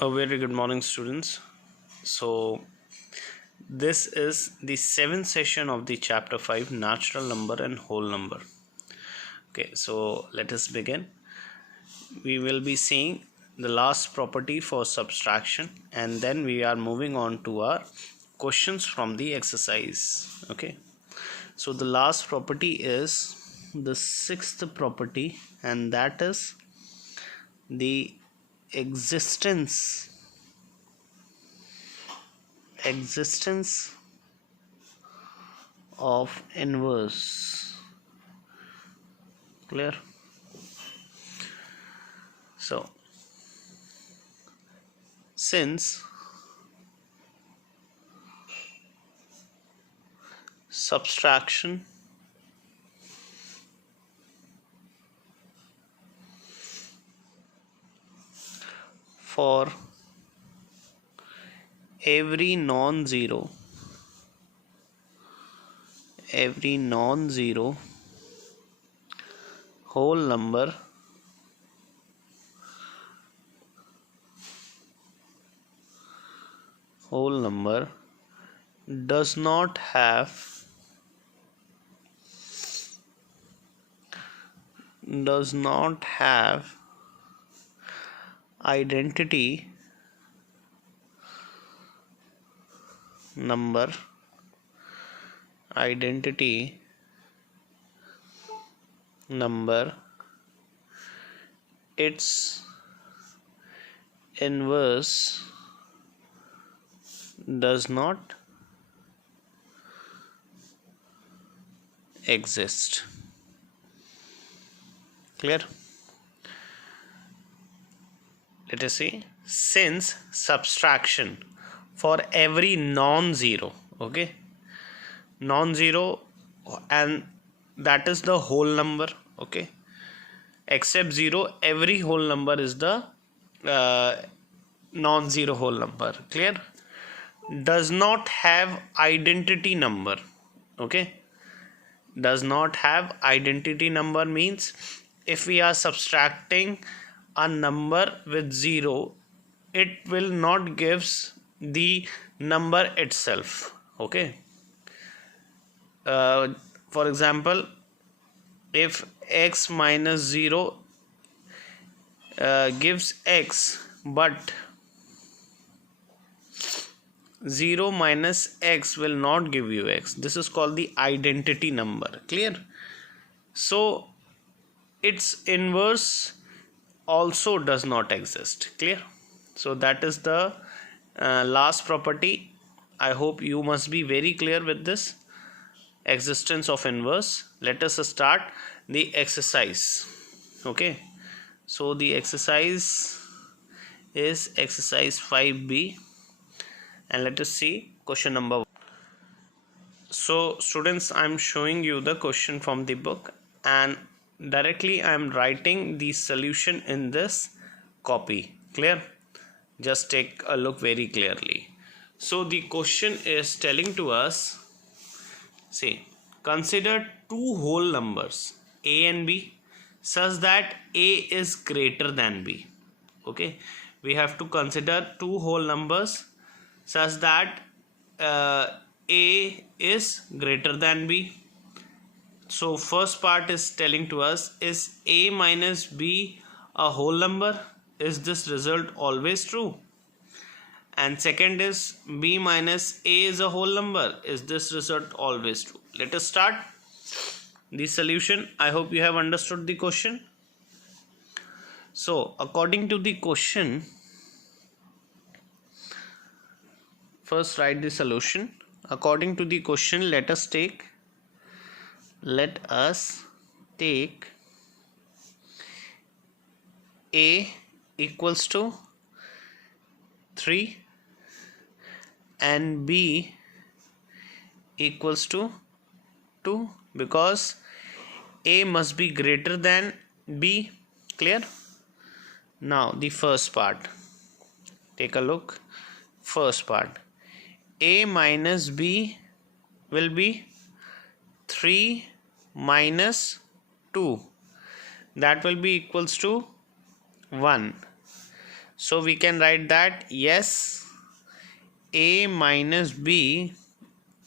A very good morning, students. So, this is the seventh session of the chapter 5 natural number and whole number. Okay, so let us begin. We will be seeing the last property for subtraction, and then we are moving on to our questions from the exercise. Okay, so the last property is the sixth property, and that is the existence of inverse. Clear? So since subtraction for every non-zero whole number does not have identity number its inverse does not exist. Clear? Let us see. Since subtraction for every non-zero, okay, non-zero, and that is the whole number, okay, except 0, every whole number is the non-zero whole number. Clear? Does not have identity number, okay. Does not have identity number means if we are subtracting a number with 0, it will not gives the number itself, okay. For example, if x minus 0 gives x, but 0 minus x will not give you x, this is called the identity number. Clear? So its inverse also does not exist. Clear? So that is the last property. I hope you must be very clear with this existence of inverse. Let us start the exercise. Okay, so the exercise is exercise 5b, and let us see question number 1. So students, I am showing you the question from the book, and directly I am writing the solution in this copy. Clear? Just take a look very clearly. So the question is telling to us, say, consider two whole numbers a and b such that a is greater than b. Okay, we have to consider two whole numbers such that a is greater than b. So first part is telling to us, is a minus b a whole number? Is this result always true? And second is b minus a is a whole number. Is this result always true? Let us start the solution. I hope you have understood the question. So according to the question, first write the solution. According to the question, let us take a equals to 3 and b equals to 2, because a must be greater than b. Clear? Now the first part, take a look. First part, a minus b will be 3 minus 2, that will be equals to 1. So we can write that yes, a minus b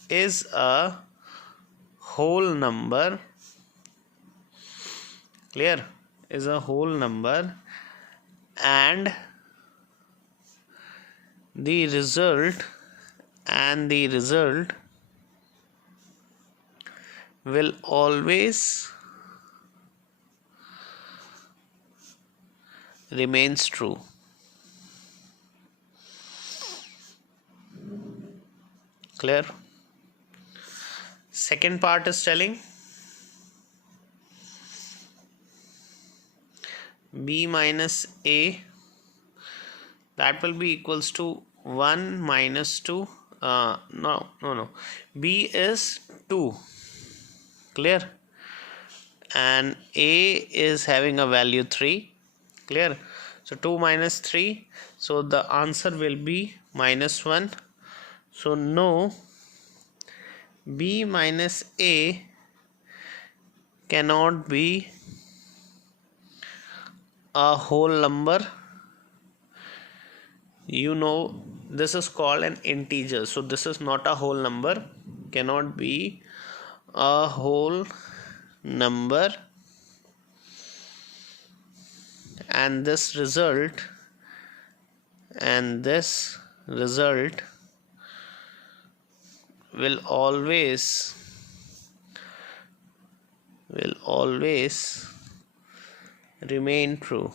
is a whole number, clear, is a whole number, and the result will always remains true. Clear? Second part is telling b minus a, that will be equals to 1 minus 2. No, b is 2, clear, and a is having a value 3, clear. So 2 minus 3, so the answer will be minus 1. So no, b minus a cannot be a whole number. You know, this is called an integer, so this is not a whole number, cannot be a whole number, and this result will always remain true.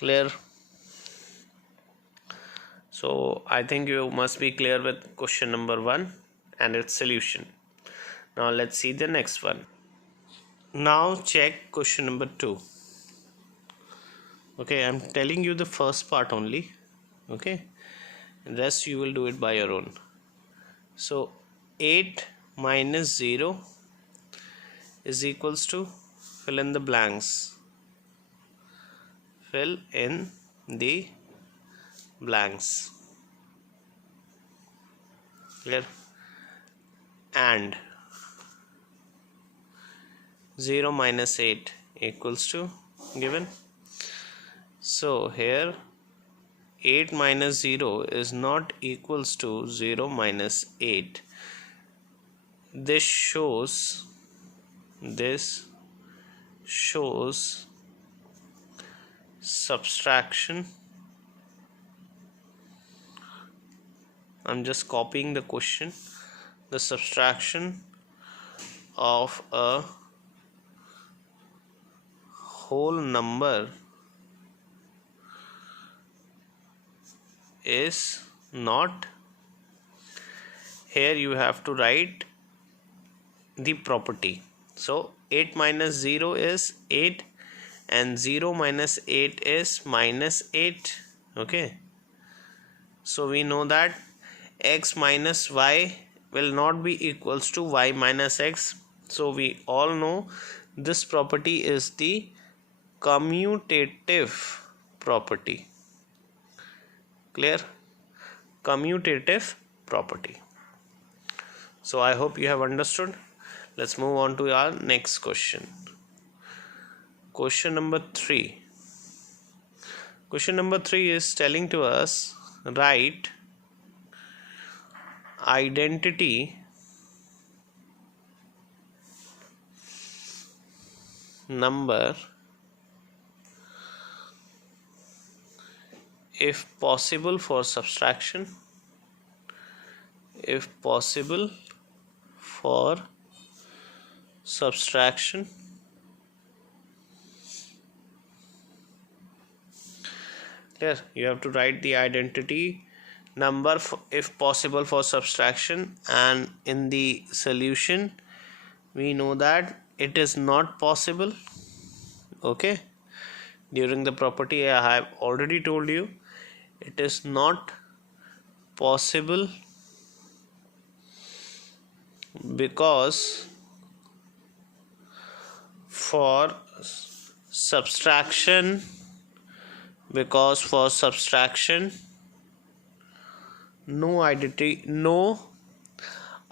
Clear? So I think you must be clear with question number 1 and its solution. Now let's see the next one. Now check question number 2. Okay, I'm telling you the first part only. Okay, the rest you will do it by your own. So 8 minus 0 is equals to, fill in the blanks. Fill in the blanks. Clear? And 0 minus 8 equals to given. So here 8 minus 0 is not equals to 0 minus 8. This shows subtraction. I'm just copying the question. The subtraction of a whole number is not. Here you have to write the property. So 8 minus 0 is 8 and 0 minus 8 is minus 8. Okay, so we know that x minus y will not be equals to y minus x. So we all know this property is the commutative property. Clear? Commutative property. So I hope you have understood. Let's move on to our next question. Question number 3. Question number 3 is telling to us, write identity number if possible for subtraction, Here you have to write the identity number if possible for subtraction, and in the solution we know that it is not possible. Okay, during the property I have already told you it is not possible because for subtraction no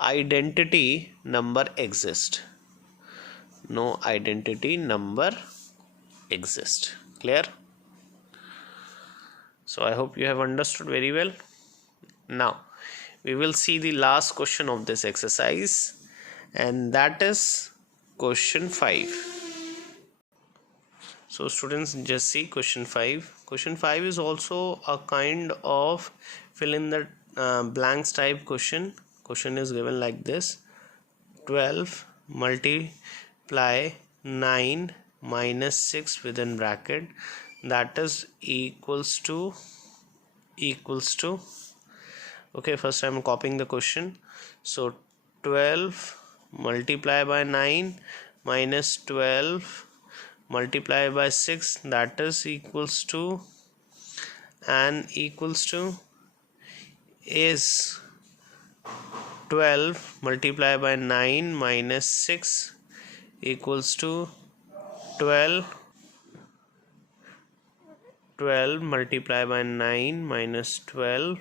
identity number exists. no identity number exists. Clear? So I hope you have understood very well. Now we will see the last question of this exercise, and that is question 5. So students, just see question 5. Question 5 is also a kind of fill in the blanks type question. Question is given like this: 12 multiply 9 minus 6 within bracket, that is equals to okay, first I'm copying the question. So 12 multiply by 9 minus 12 multiply by 6, that is equals to, and equals to is 12 multiply by 9 minus 6 equals to 12 multiply by 9 minus 12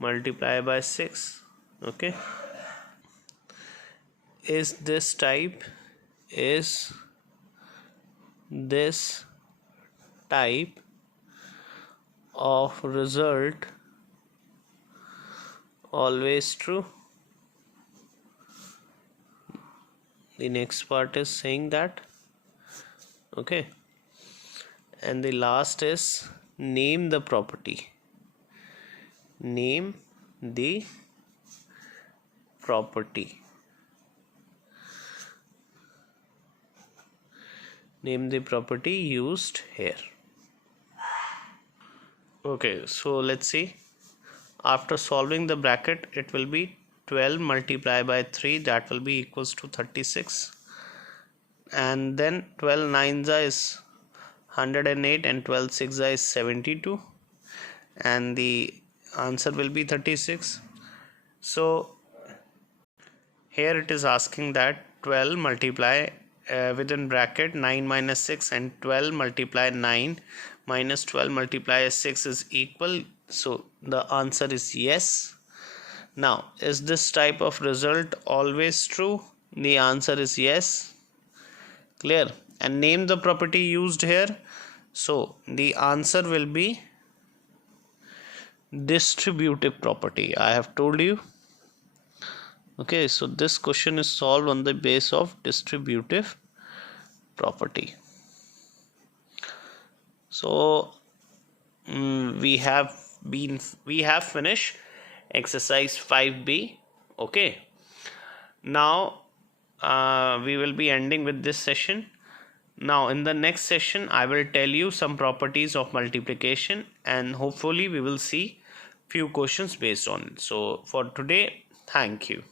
multiply by 6. Okay, is this type of result always true? The next part is saying that. Okay, and the last is name the property. Name the property. Name the property used here. Okay, so let's see. After solving the bracket, it will be 12 multiplied by 3, that will be equals to 36, and then 12 9s is 108 and 12 6s is 72, and the answer will be 36. So here it is asking that 12 multiply within bracket 9 minus 6 and 12 multiply 9 minus 12 multiply 6 is equal. So the answer is yes. Now, is this type of result always true? The answer is yes. Clear? And name the property used here. So the answer will be distributive property. I have told you. Okay, so this question is solved on the basis of distributive property. So we have finished exercise 5b. Okay, now we will be ending with this session. Now in the next session I will tell you some properties of multiplication, and hopefully we will see few questions based on it. So for today, thank you.